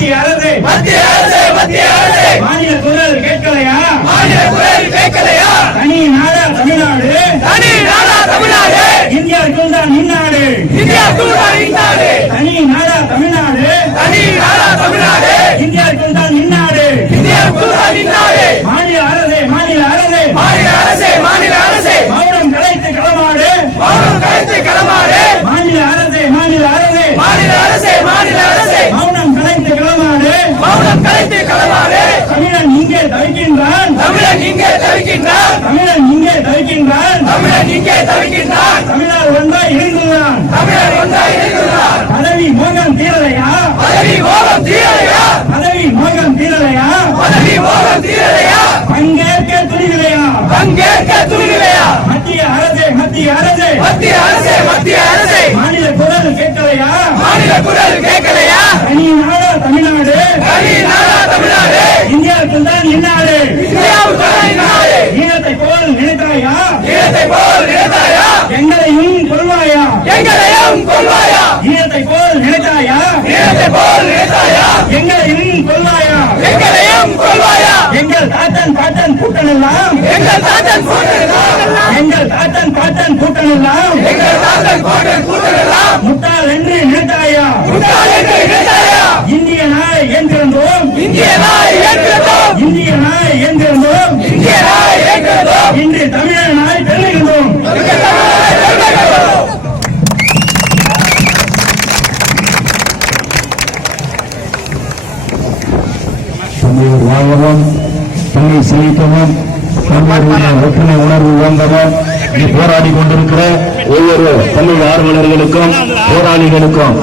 மத்திய அரசு மாநில குரல் கேட்கலையா? தனி நாடா தமிழ்நாடு, இந்தியாவுக்குள் தான் நின்னாடு. தனி நாடா தமிழ்நாடு, இந்தியாவுக்குள் தான் நின்னாடு. மாநில அரசே மௌனம் கலைத்து களமாடு. மாநில அரசே மௌனம் கலைத்து களமாடு. தமிழன் இங்கே தவிக்கின்றான். தமிழர் ஒன்றாய் இருந்துள்ளான். பதவி மோகம் தீரலையா? பங்கேற்க துணிவிலையா? மத்திய அரசே மாநில குரல் கேட்கலையா? தனி நாடா தமிழ்நாடு, இந்தியாவுக்குள் தான் இந்நாடு. ஈழத்தை போல் நினைத்தாயா? எங்களையும் கொள்வாயா? ஈழத்தை போல் நினைத்தாயா? எங்களையும் கொள்வாயா? எங்கள் தாத்தன் கூட்டமெல்லாம் முட்டாள் என்று நினைத்தாயா? இந்திய நாய் என்றிருந்தோம். இன்று தமிழர் நாய் பெறுகின்றோம். வாழவும், தன்னை செழிக்கவும், தமிழர்களுடைய ஒற்றுமை உணர்வு உணர்ந்தவர் போராடி கொண்டிருக்கிற ஒவ்வொரு தமிழ் ஆர்வலர்களுக்கும் போராளிகளுக்கும்